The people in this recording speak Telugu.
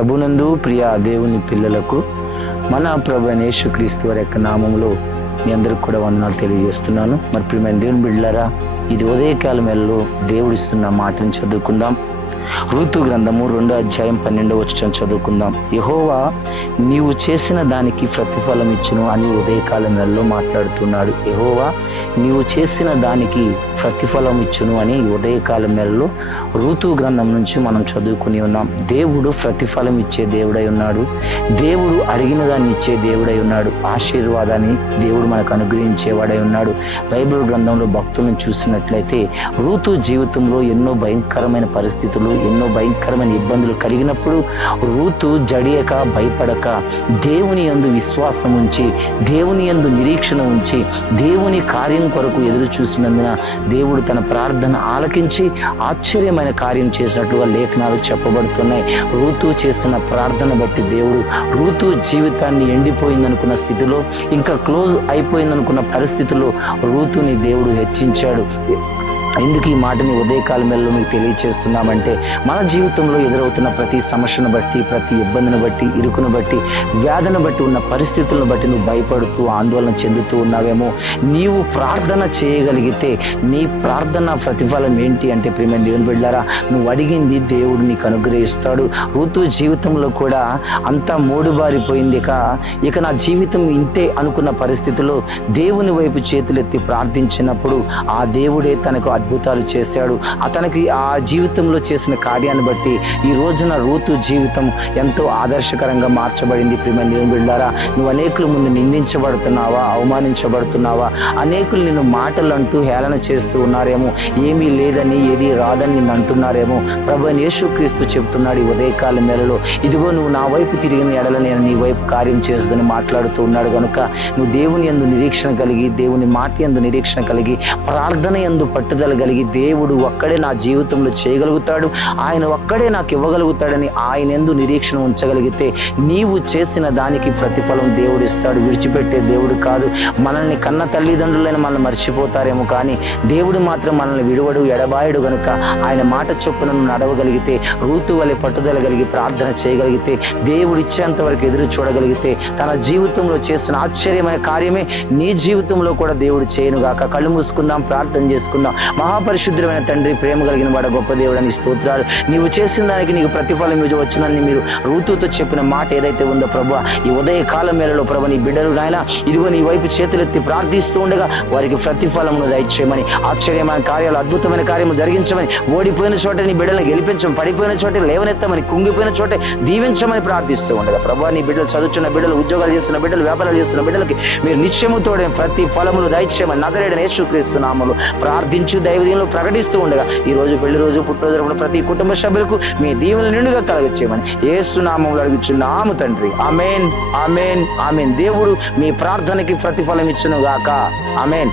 ప్రభునందు ప్రియ దేవుని పిల్లలకు మన ప్రభు యేసుక్రీస్తు వారి యొక్క నామములో మీ అందరికి కూడా వందనాలు తెలియజేస్తున్నాను. మరి ప్రియమైన దేవుని బిడ్డలారా, ఇది ఉదయకాలం వేళలో దేవుడిస్తున్న మాటను చదువుకుందాం. రూతు గ్రంథము 2:12 చదువుకుందాం. యెహోవా నీవు చేసిన దానికి ప్రతిఫలం ఇచ్చును అని ఉదయకాలం వేళలో మాట్లాడుతున్నాడు. యెహోవా నీవు చేసిన దానికి ప్రతిఫలం ఇచ్చును అని ఉదయకాలం వేళలో రూతు గ్రంథం నుంచి మనం చదువుకుని ఉన్నాం. దేవుడు ప్రతిఫలం ఇచ్చే దేవుడై ఉన్నాడు. దేవుడు అడిగిన దాన్ని ఇచ్చే దేవుడై ఉన్నాడు. ఆశీర్వాదాన్ని దేవుడు మనకు అనుగ్రహించేవాడై ఉన్నాడు. బైబిల్ గ్రంథంలో భక్తులను చూసినట్లయితే రూతు జీవితంలో ఎన్నో భయంకరమైన పరిస్థితులు, ఎన్నో భయంకరమైన ఇబ్బందులు కలిగినప్పుడు రూతు జడియక భయపడక దేవుని యందు విశ్వాసం ఉంచి, దేవుని యందు నిరీక్షణ ఉంచి, దేవుని కార్యం కొరకు ఎదురు చూసినందున దేవుడు తన ప్రార్థన ఆలకించి ఆశ్చర్యమైన కార్యం చేసినట్లుగా లేఖనాలు చెప్పబడుతున్నాయి. రూతు చేసిన ప్రార్థన బట్టి దేవుడు రూతు జీవితాన్ని ఎండిపోయిందనుకున్న స్థితిలో, ఇంకా క్లోజ్ అయిపోయిందనుకున్న పరిస్థితుల్లో రూతుని దేవుడు హెచ్చించాడు. ఎందుకు ఈ మాటని ఉదయకాలం వేళలో మీకు తెలియచేస్తున్నామంటే, మన జీవితంలో ఎదురవుతున్న ప్రతి సమస్యను బట్టి, ప్రతి ఇబ్బందిని బట్టి, ఇరుకును బట్టి, వ్యాధిని బట్టి, ఉన్న పరిస్థితులను బట్టి నువ్వు భయపడుతూ ఆందోళన చెందుతూ ఉన్నావేమో. నీవు ప్రార్థన చేయగలిగితే నీ ప్రార్థన ప్రతిఫలం ఏంటి అంటే, ప్రియమైన దేవుని బిడ్డలారా, నువ్వు అడిగింది దేవుడు నీకు అనుగ్రహిస్తాడు. ఋతు జీవితంలో కూడా అంతా మూడుబారిపోయింది. ఇక నా జీవితం ఇంతే అనుకున్న పరిస్థితిలో దేవుని వైపు చేతులెత్తి ప్రార్థించినప్పుడు ఆ దేవుడే తనకు అద్భుతాలు చేశాడు. అతనికి ఆ జీవితంలో చేసిన కార్యాన్ని బట్టి ఈ రోజున రూతు జీవితం ఎంతో ఆదర్శకరంగా మార్చబడింది. ప్రియమైన దేవుని బిడ్డలారా, నువ్వు అనేకుల ముందు నిందించబడుతున్నావా, అవమానించబడుతున్నావా? అనేకులు నిన్ను మాటలు అంటూ హేళన చేస్తూ ఉన్నారేమో, ఏమీ లేదని, ఏది రాదని నిన్ను అంటున్నారేమో. ప్రభువైన యేసుక్రీస్తు చెప్తున్నాడు ఈ ఉదయకాలం వేళలో, ఇదిగో నువ్వు నా వైపు తిరిగిన ఎడల నేను నీ వైపు కార్యం చేస్తుందని మాట్లాడుతూ ఉన్నాడు. కనుక నువ్వు దేవుని యందు నిరీక్షణ కలిగి, దేవుని మాట యందు నిరీక్షణ కలిగి, ప్రార్థన యందు పట్టుదల కలిగి, దేవుడు ఒక్కడే నా జీవితంలో చేయగలుగుతాడు, ఆయన ఒక్కడే నాకు ఇవ్వగలుగుతాడని ఆయన యందు నిరీక్షణ ఉంచగలిగితే నీవు చేసిన దానికి ప్రతిఫలం దేవుడు ఇస్తాడు. విడిచిపెట్టే దేవుడు కాదు. మనల్ని కన్న తల్లిదండ్రులైన మనల్ని మర్చిపోతారేమో, కానీ దేవుడు మాత్రం మనల్ని విడువడు, ఎడబాయడు. గనుక ఆయన మాట చొప్పున నడవగలిగితే, రూతు వలె పట్టుదల కలిగి ప్రార్థన చేయగలిగితే, దేవుడు ఇచ్చేంత వరకు ఎదురు చూడగలిగితే, తన జీవితంలో చేసిన ఆశ్చర్యమైన కార్యమే నీ జీవితంలో కూడా దేవుడు చేయనుగాక. కళ్ళు మూసుకుందాం, ప్రార్థన చేసుకుందాం. మహాపరిశుద్ధమైన తండ్రి, ప్రేమ కలిగిన వాడ గొప్ప దేవుడని స్తోత్రాలు. నీవు చేసిన దానికి నీకు ప్రతిఫలం వచ్చునని మీరు రూతుతో చెప్పిన మాట ఏదైతే ఉందో ప్రభువా, ఈ ఉదయకాలం వేళలో ప్రభు నీ బిడ్డలు నాయన ఇదిగో నీ వైపు చేతులెత్తి ప్రార్థిస్తూ ఉండగా వారికి ప్రతిఫలమును దయచేయమని, ఆశ్చర్యమైన కార్యాలు, అద్భుతమైన కార్యము జరిగించమని, ఓడిపోయిన చోట నీ బిడ్డలను గెలిపించమని, పడిపోయిన చోట లేవనెత్తమని, కుంగిపోయిన చోటే దీవించమని ప్రార్థిస్తూ ఉండగా ప్రభువా, నీ బిడ్డలు చదువుతున్న బిడ్డలు, ఉద్యోగాలు చేస్తున్న బిడ్డలు, వ్యాపారాలు చేస్తున్న బిడ్డలకి మీరు నిశ్చయముతోడే ప్రతి ఫలములు దయచేయమని నజరేయుడైన యేసుక్రీస్తు నామములో ప్రార్థించు దైవదీయంలో ప్రకటిస్తూ ఉండగా ఈ రోజు పెళ్లి రోజు, పుట్టినరోజు ప్రతి కుటుంబ సభ్యులకు మీ దీవెనలు నిండుగా కలగచేయమని యేసు నామములో అడుగుచున్నాము తండ్రి. ఆమేన్, ఆమేన్, ఆమేన్. దేవుడు మీ ప్రార్థనకి ప్రతిఫలం ఇచ్చును గాక. ఆమేన్.